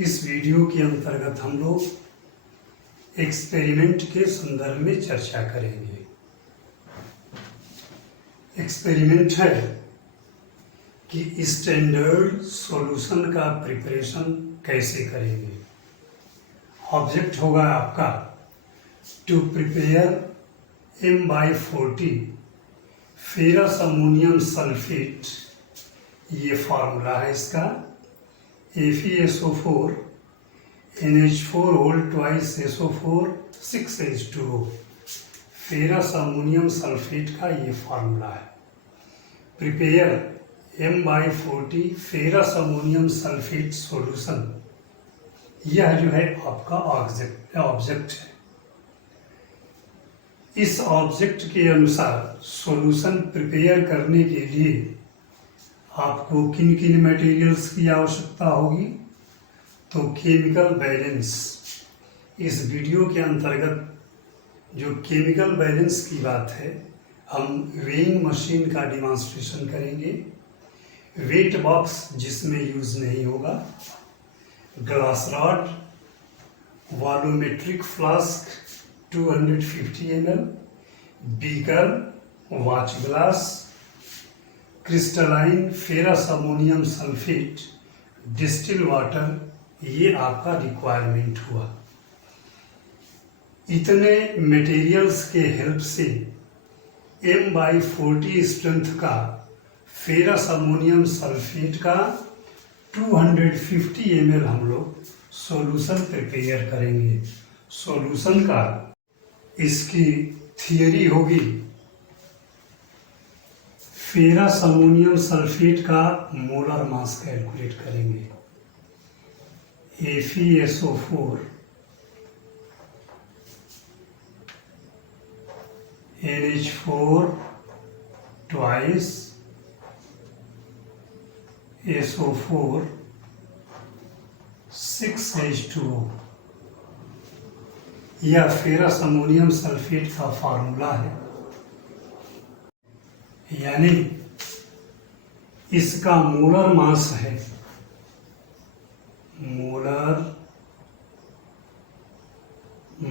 इस वीडियो के अंतर्गत हम लोग एक्सपेरिमेंट के संदर्भ में चर्चा करेंगे। एक्सपेरिमेंट है कि स्टैंडर्ड सॉल्यूशन का प्रिपरेशन कैसे करेंगे। ऑब्जेक्ट होगा आपका to prepare M/40 ferrous ammonium sulphate, ये फार्मूला है इसका, FeSO4 NH4 whole twice SO4 6H2O, ferrous ammonium sulphate का ये फार्मूला है। Prepare M/40 ferrous ammonium sulphate solution, यह जो है आपका ऑब्जेक्ट है। इस ऑब्जेक्ट के अनुसार सॉल्यूशन प्रिपेयर करने के लिए आपको किन किन मटेरियल्स की आवश्यकता होगी, तो केमिकल बैलेंस। इस वीडियो के अंतर्गत जो केमिकल बैलेंस की बात है, हम वेइंग मशीन का डिमॉन्स्ट्रेशन करेंगे, वेट बॉक्स जिसमें यूज नहीं होगा, glass rod, volumetric flask 250 ml, beaker, watch glass, crystalline ferrous ammonium sulphate, distil water, ये आपका रिक्वायरमेंट हुआ। इतने मटेरियल्स के हेल्प से M/40 स्ट्रेंथ का फेरस अमोनियम सल्फेट का 250 ml हम लोग सॉल्यूशन प्रिपेयर करेंगे। सॉल्यूशन का इसकी थियरी होगी, फेरस अमोनियम सल्फेट का मोलर मास कैलकुलेट करेंगे, FeSO4 NH4 twice SO4 6H2O, यह फेरस अमोनियम सल्फेट का फार्मूला है। यानी इसका मोलर मास है, molar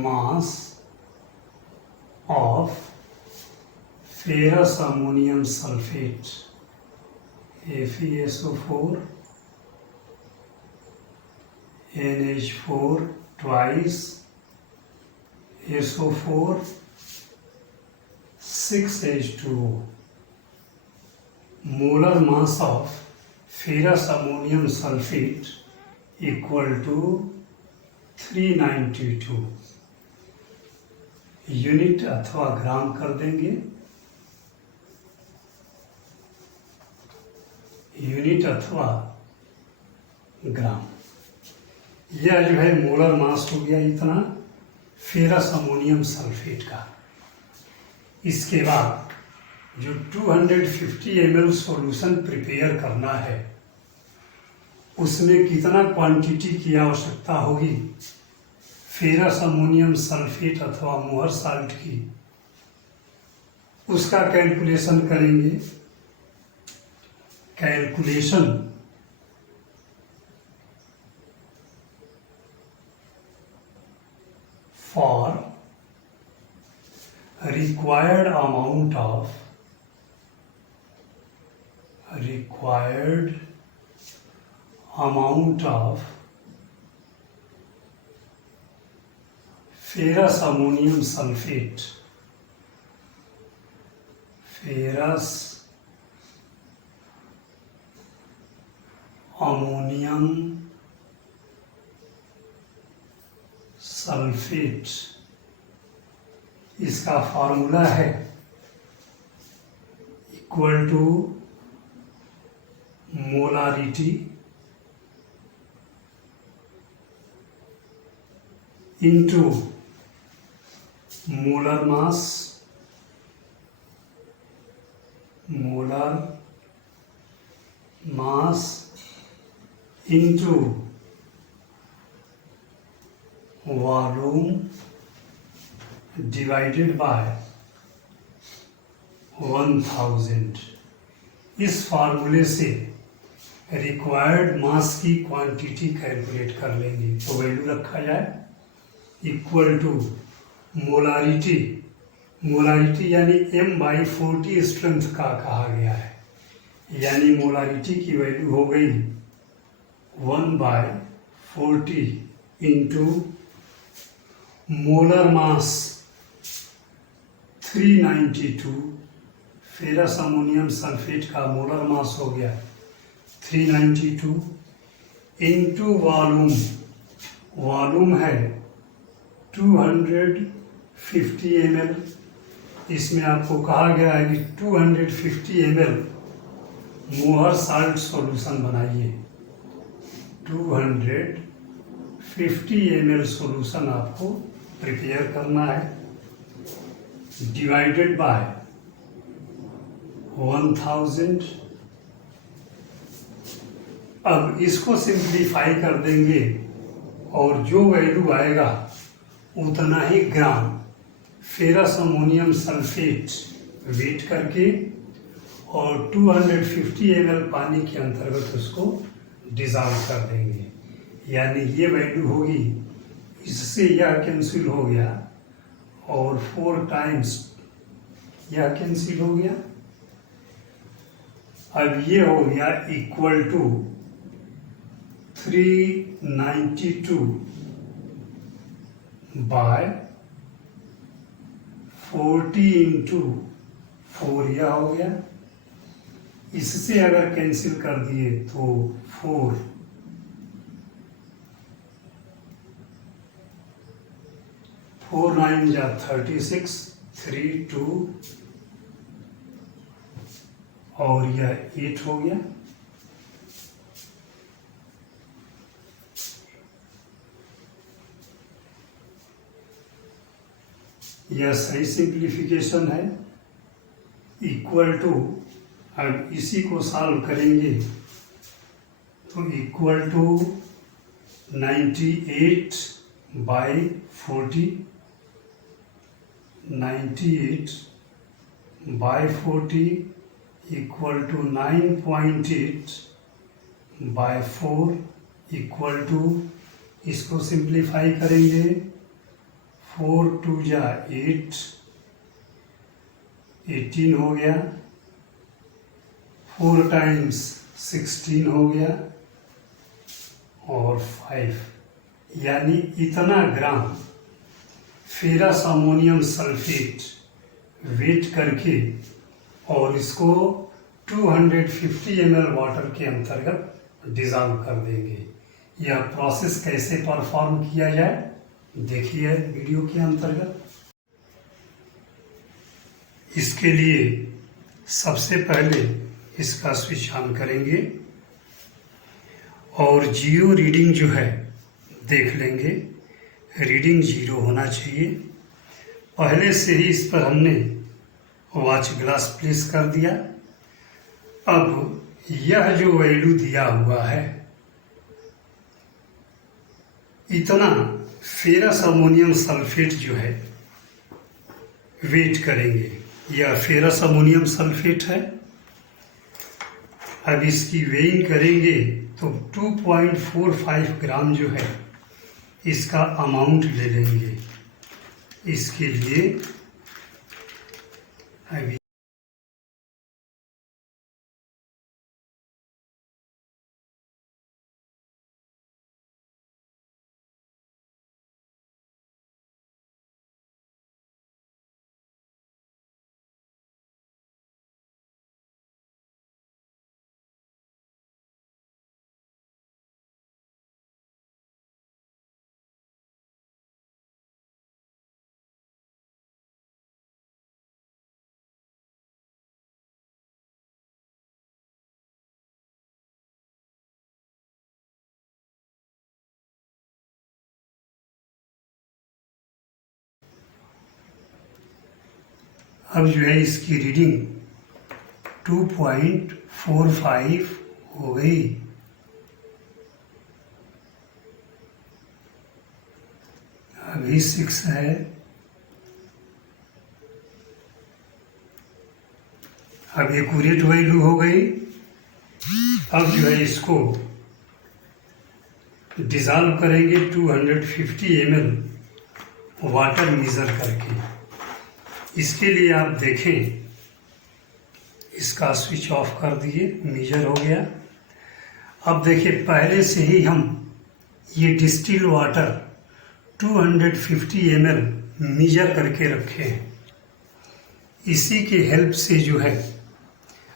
mass of ferrous ammonium sulphate FeSO4 NH4 twice SO4 6H2O, molar mass of ferrous ammonium sulphate equal to 392 unit अथवा gram कर देंगे, unit अथवा ग्राम। यह जो है मोलर मास हो गया इतना फेरस अमोनियम सल्फेट का। इसके बाद जो 250 ml सॉल्यूशन प्रिपेयर करना है, उसमें कितना क्वांटिटी की आवश्यकता होगी फेरस अमोनियम सल्फेट अथवा मोहर साल्ट की, उसका कैलकुलेशन करेंगे। Calculation for required amount of ferrous ammonium sulfate, ferrous ammonium sulfate, इसका फार्मूला है equal to molarity into molar mass, molar mass into volume divided by 1000। इस फार्मूले से रिक्वायर्ड मास की क्वांटिटी कैलकुलेट कर लेंगे। तो वैल्यू रखा जाए इक्वल टू मोलारिटी, मोलारिटी यानी m/40 स्ट्रेंथ का कहा गया है, यानी मोलारिटी की वैल्यू हो गई 1/40 इंटू मोलर मास 392, फेरस अमोनियम सल्फेट का मोलर मास हो गया 392 इंटू वॉल्यूम, वॉल्यूम है 250 ml। इसमें आपको कहा गया है कि 250 ml मोहर साल्ट सॉल्यूशन बनाइए। 250 ml सॉल्यूशन आपको प्रिपेयर करना है, डिवाइडेड बाय 1000। अब इसको सिंप्लीफाई कर देंगे और जो वैल्यू आएगा उतना ही ग्राम फेरस अमोनियम सल्फेट वेट करके और 250 ml पानी के अंतर्गत उसको डिज़ॉल्व कर देंगे, यानी ये वैल्यू होगी, इससे यह कैंसिल हो गया और 4 टाइम्स यह कैंसिल हो गया। अब ये हो गया इक्वल टू 392 बाय 40 इंटू 4, यह हो गया। इससे अगर कैंसिल कर दिए तो 4 9 जा 36, 3 2 और यह 8 हो गया। यह सही सिंप्लीफिकेशन है। इक्वल टू, अब इसी को सॉल्व करेंगे तो equal to 98 by 40, 98 by 40 equal to 9.8 by 4 equal to, इसको सिंप्लीफाई करेंगे 4 2 जा 8, 18 हो गया, 4 टाइम्स 16 हो गया और 5, यानी इतना ग्राम फेरस अमोनियम सल्फेट वेट करके और इसको 250 ml वाटर के अंतर्गत डिज़ॉल्व कर देंगे। यह प्रोसेस कैसे परफॉर्म किया जाए देखिए वीडियो के अंतर्गत। इसके लिए सबसे पहले इसका स्विच ऑन करेंगे और जीरो रीडिंग जो है देख लेंगे, रीडिंग 0 होना चाहिए। पहले से ही इस पर हमने वॉच ग्लास प्लेस कर दिया। अब यह जो वैल्यू दिया हुआ है, इतना फेरस अमोनियम सल्फेट जो है वेट करेंगे। यह फेरस अमोनियम सल्फेट है। अब इसकी वेइंग करेंगे तो 2.45 ग्राम जो है इसका अमाउंट ले लेंगे। इसके लिए अभी जो है इसकी रीडिंग 2.45 हो गई। अभी 6 है। अब एक्यूरेट वैल्यू हो गई अब जो है इसको डिज़ोल्व करेंगे 250 ml वाटर मेज़र करके। इसके लिए आप देखें, इसका स्विच ऑफ कर दिए, मेजर हो गया। अब देखिए, पहले से ही हम ये डिस्टिल वाटर 250 ml मेजर करके रखे हैं। इसी के हेल्प से जो है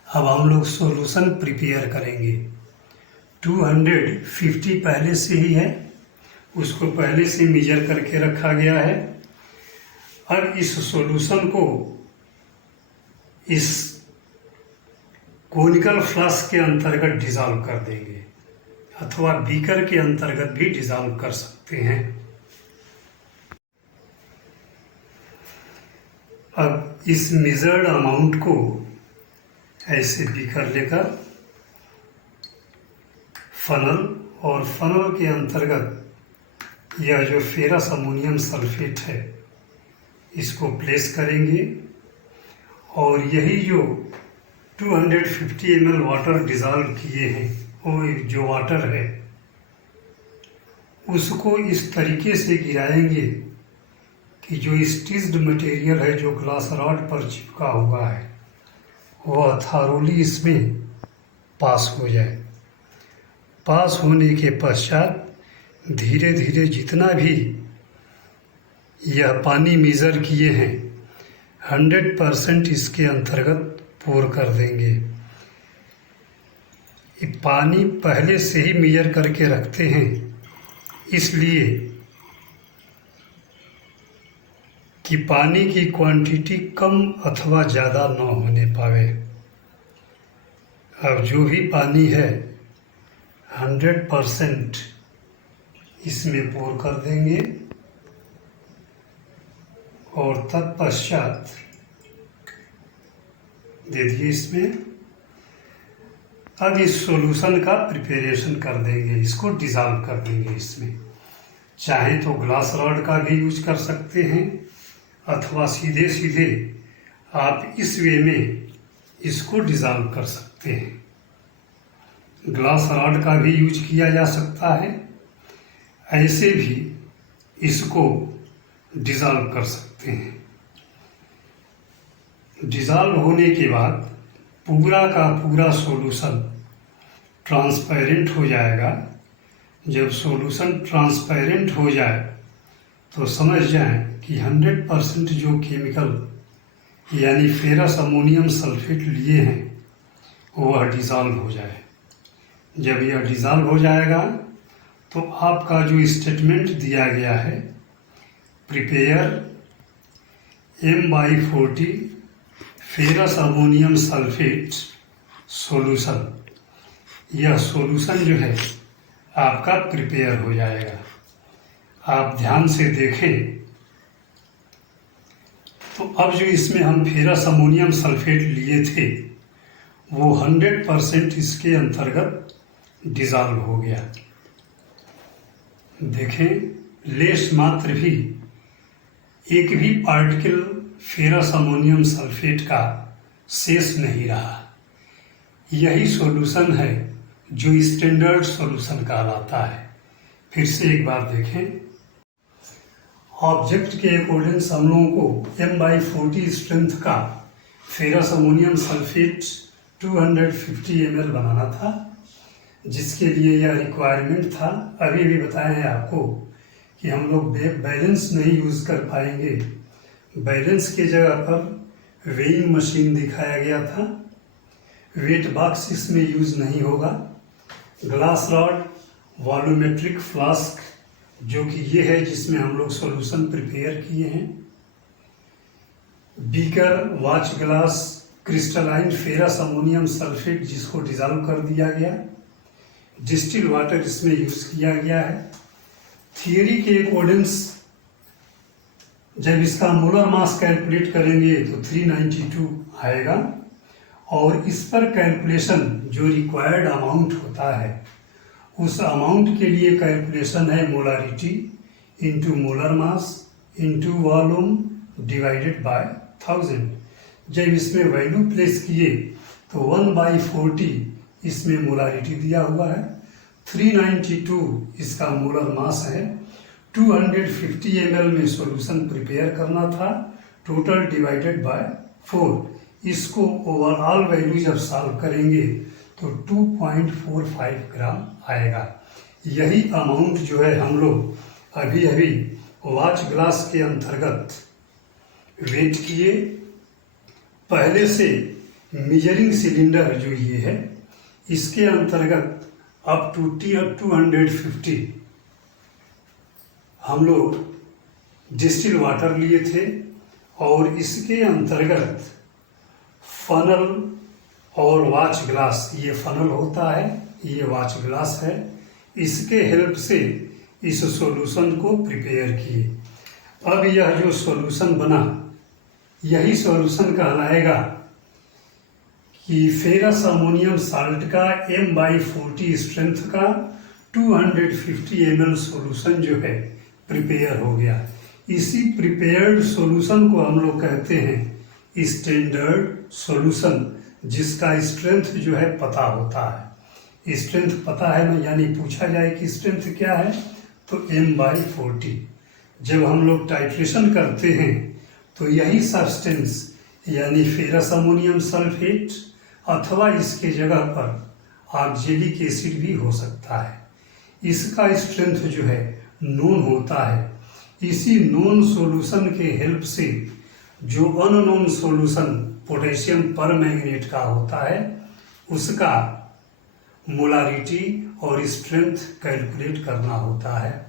अब हम लोग सॉल्यूशन प्रिपेयर करेंगे। 250 पहले से ही है, उसको पहले से मेजर करके रखा गया है। अब इस सॉल्यूशन को इस कोनिकल फ्लास्क के अंतर्गत डिज़ोल्व कर देंगे, अथवा बीकर के अंतर्गत भी डिज़ोल्व कर सकते हैं। अब इस मेजर्ड अमाउंट को ऐसे बीकर लेकर फनल, और फनल के अंतर्गत यह जो फेरस अमोनियम सल्फेट है इसको प्लेस करेंगे, और यही जो 250 ml वाटर डिज़ोल्व किए हैं, वो जो वाटर है उसको इस तरीके से गिराएंगे कि जो स्टिच्ड मटेरियल है जो ग्लास रॉड पर चिपका हुआ है वह थारोली इसमें पास हो जाए। पास होने के पश्चात धीरे धीरे जितना भी यह पानी मेज़र किए हैं 100% इसके अंतर्गत पोर कर देंगे। ये पानी पहले से ही मेजर करके रखते हैं, इसलिए कि पानी की क्वांटिटी कम अथवा ज़्यादा न होने पावे। अब जो भी पानी है 100% इसमें पोर कर देंगे, और तत्पश्चात दे दिए इसमें। अब इस सॉल्यूशन का प्रिपरेशन कर देंगे, इसको डिज़ोल्व कर देंगे इसमें। चाहे तो ग्लास रॉड का भी यूज कर सकते हैं, अथवा सीधे सीधे आप इस वे में इसको डिज़ोल्व कर सकते हैं। ग्लास रॉड का भी यूज किया जा सकता है, ऐसे भी इसको डिज़ोल्व कर सकते हैं। डिज़ोल्व होने के बाद पूरा का पूरा सॉल्यूशन ट्रांसपेरेंट हो जाएगा। जब सॉल्यूशन ट्रांसपेरेंट हो जाए तो समझ जाएं कि 100% जो केमिकल यानी फेरस अमोनियम सल्फेट लिए हैं वह डिज़ोल्व हो जाए। जब यह डिज़ोल्व हो जाएगा तो आपका जो स्टेटमेंट दिया गया है, prepare M/40 ferrous ammonium sulphate solution, यह सॉल्यूशन जो है आपका प्रिपेयर हो जाएगा। आप ध्यान से देखें तो अब जो इसमें हम फेरस अमोनियम सल्फेट लिए थे वो 100% इसके अंतर्गत डिज़ोल्व हो गया। देखें, लेश मात्र भी एक भी पार्टिकल फेरस अमोनियम सल्फेट का शेष नहीं रहा। यही सॉल्यूशन है जो स्टैंडर्ड सॉल्यूशन कहलाता है। फिर से एक बार देखें, ऑब्जेक्ट के अकॉर्डिंग हम लोगों को M/40 स्ट्रेंथ का फेरस अमोनियम सल्फेट 250 ml बनाना था, जिसके लिए यह रिक्वायरमेंट था। अभी भी बताए हैं आपको कि हम लोग बैलेंस नहीं यूज़ कर पाएंगे। बैलेंस के जगह पर वेइंग मशीन दिखाया गया था। वेट बॉक्स इसमें यूज़ नहीं होगा। ग्लास रॉड, वॉल्यूमेट्रिक फ्लास्क जो कि ये है जिसमें हम लोग सॉल्यूशन प्रिपेयर किए हैं, beaker, watch glass, crystalline ferrous ammonium sulphate जिसको डिज़ोल्व कर दिया गया, डिस्टिल वाटर इसमें यूज़ किया गया है। थियरी के अकॉर्डिंग्स जब इसका मोलर मास कैलकुलेट करेंगे तो 392 आएगा, और इस पर कैलकुलेशन जो रिक्वायर्ड अमाउंट होता है उस अमाउंट के लिए कैलकुलेशन है molarity into molar mass into volume divided by 1000। जब इसमें वैल्यू प्लेस किए तो 1/40 इसमें मोलारिटी दिया हुआ है। 392 इसका मोलर मास है। 250 ml में सॉल्यूशन प्रिपेयर करना था, टोटल डिवाइडेड बाय 4। इसको ओवरऑल वैल्यू जब सॉल्व करेंगे तो 2.45 ग्राम आएगा। यही अमाउंट जो है हम लोग अभी अभी वॉच ग्लास के अंतर्गत वेट किए। पहले से मेजरिंग सिलेंडर जो ये है, इसके अंतर्गत अप टू 250 हम लोग डिस्टिल वाटर लिए थे, और इसके अंतर्गत फनल और वॉच ग्लास, ये फनल होता है, ये वॉच ग्लास है, इसके हेल्प से इस सॉल्यूशन को प्रिपेयर किए। अब यह जो सॉल्यूशन बना, यही सॉल्यूशन कहलाएगा कि फेरस अमोनियम साल्ट का M/40 स्ट्रेंथ का 250 ml सॉल्यूशन जो है प्रिपेयर हो गया। इसी प्रिपेयर्ड सॉल्यूशन को हम लोग कहते हैं स्टैंडर्ड सॉल्यूशन, जिसका स्ट्रेंथ जो है पता होता है। स्ट्रेंथ पता है ना, यानी पूछा जाए कि स्ट्रेंथ क्या है तो M/40। जब हम लोग टाइट्रेशन करते हैं तो यही सब्सटेंस यानी फेरस अमोनियम सल्फेट अथवा इसके जगह पर ऑक्जेलिक एसिड भी हो सकता है। इसका स्ट्रेंथ जो है नोन होता है। इसी नोन सॉल्यूशन के हेल्प से जो अननोन सॉल्यूशन पोटेशियम परमैंगनेट का होता है, उसका मोलारिटी और स्ट्रेंथ कैलकुलेट करना होता है।